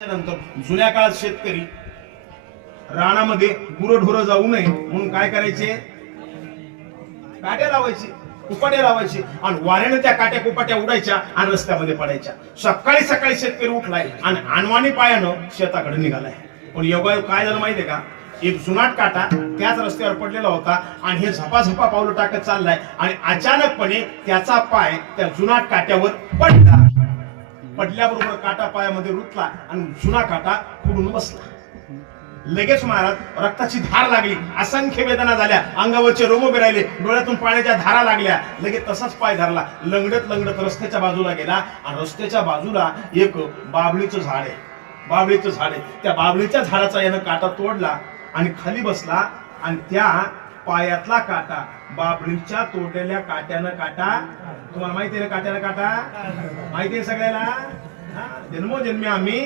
नंतर जुन्या काळात शेतकरी रानामध्ये गुरढोरं जाऊ नये म्हणून काय करायचे, काट्या लावायचे, कुपाट्या लावायचे आणि वाऱ्याने त्या काट्या कुपाट्या उडायच्या आणि रस्त्यामध्ये पडायच्या. सकाळी सकाळी शेतकरी उठलाय आणि अनवाणी पायानं शेताकडे निघालाय. पण योगायोग काय झालं माहितीये का, एक जुनाट काटा त्याच रस्त्यावर पडलेला होता आणि हे झपाझपा पावलं टाकत चाललाय आणि अचानकपणे त्याचा पाय त्या जुनाट काट्यावर पडला. पडल्याबरोबर काटा पायामध्ये रुतला आणि जुना काटा फुडून बसला. लगेच महाराज रक्ताची धार लागली, असंख्य वेदना झाल्या, अंगावरचे रोम उभे राहिले, डोळ्यातून पाण्याच्या धारा लागल्या. लगेच तसाच पाय धरला, लंगडत लंगडत रस्त्याच्या बाजूला गेला आणि रस्त्याच्या बाजूला एक बाबळीचं झाड आहे. बाबळीचं झाड आहे, त्या बाबळीच्या झाडाचा यानं काटा तोडला आणि खाली बसला आणि त्या पायातला काटा बाबळीच्या तोडलेल्या काट्यानं काटा, तुम्हाला माहिती आहे ना काट्यानं काटा, माहिती आहे सगळ्याला, जन्मोजन्मी आम्ही